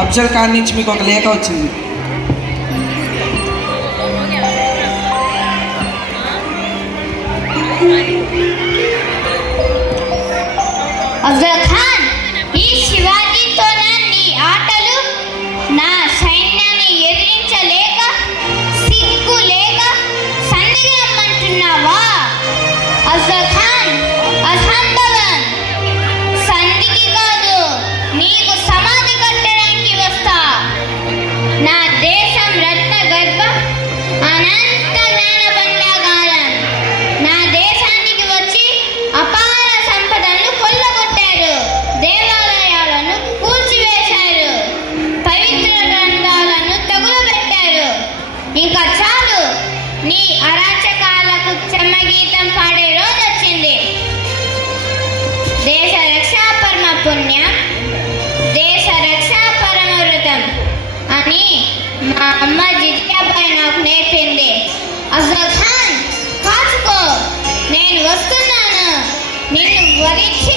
అఫ్జల్ ఖాన్ నుంచి మీకు ఒక లేఖ వచ్చింది. అఫ్జల్ ఖాన్, ఈ శివాజీతోనే నీ ఆటలు, నా సైన్యాన్ని ఎదిరించలేక సిగ్గు లేక సంధికి రమ్మంటున్నావా? అఫ్జల్ ఖాన్ అసంభవం. సంధికి కాదు, నీకు సమాధి కట్టడానికి వస్తా. నా దేశం రత్న గర్భ అనంత జ్ఞాన భండాగారం. నా దేశానికి వచ్చి అపార సంపదలను కొల్లగొట్టారు, దేవాలయాలను కూల్చివేశారు, పవిత్ర గ్రంథాలను తగులబెట్టారు. ఇంకా చాలు, నీ అరాచకాలకు చమ్మగీతం పాడే రోజు వచ్చింది. దేశ రక్షా పరమ పుణ్యం, దేశ రక్షా పరమ వ్రతం అని మా అమ్మ జిజియాబాయి నాకు నేర్పింది. అఫ్జల్ ఖాన్, కాచుకో, నేను వస్తున్నాను. నిన్ను వరించి